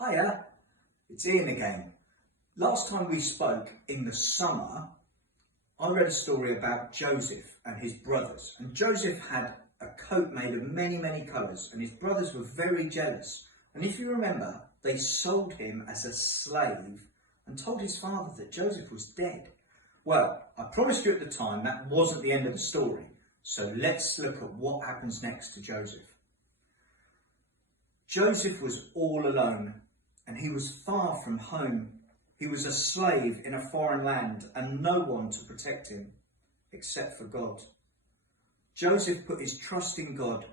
Hiya, it's Ian again. Last time we spoke in the summer, I read a story about Joseph and his brothers. And Joseph had a coat made of many, many colours, and his brothers were very jealous. And if you remember, they sold him as a slave and told his father that Joseph was dead. Well, I promised you at the time that wasn't the end of the story. So let's look at what happens next to Joseph. Joseph was all alone, and he was far from home. He was a slave in a foreign land and no one to protect him except for God. Joseph put his trust in God,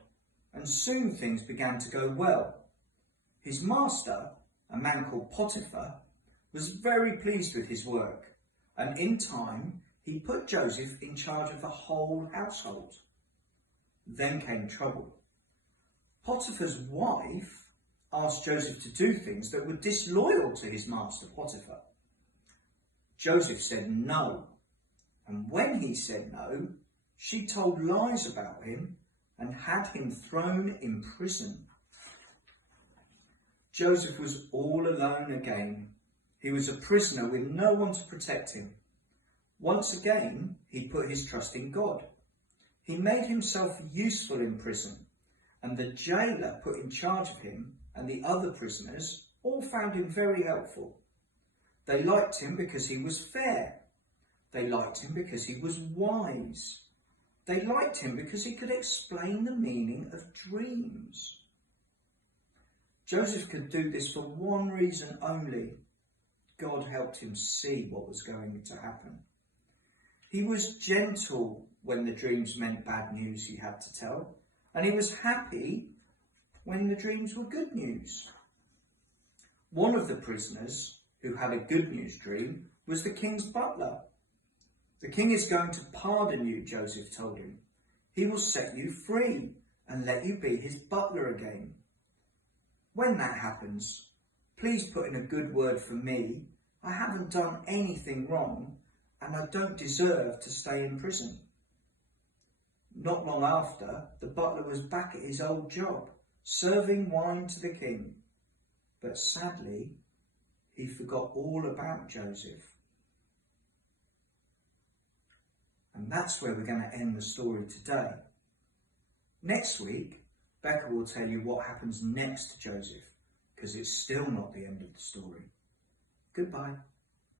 and soon things began to go well. His master, a man called Potiphar, was very pleased with his work, and in time he put Joseph in charge of the whole household. Then came trouble. Potiphar's wife asked Joseph to do things that were disloyal to his master Potiphar. Joseph said no, and when he said no, she told lies about him and had him thrown in prison. Joseph was all alone again. He was a prisoner with no one to protect him. Once again, he put his trust in God. He made himself useful in prison, and the jailer put in charge of him and the other prisoners all found him very helpful. They liked him because he was fair. They liked him because he was wise. They liked him because he could explain the meaning of dreams. Joseph could do this for one reason only. God helped him see what was going to happen. He was gentle when the dreams meant bad news he had to tell, and he was happy when the dreams were good news. One of the prisoners who had a good news dream was the king's butler. The king is going to pardon you, Joseph told him. He will set you free and let you be his butler again. When that happens, please put in a good word for me. I haven't done anything wrong and I don't deserve to stay in prison. Not long after, the butler was back at his old job, serving wine to the king. But sadly, he forgot all about Joseph. And that's where we're going to end the story today. Next week, Becca will tell you what happens next to Joseph, because it's still not the end of the story. Goodbye.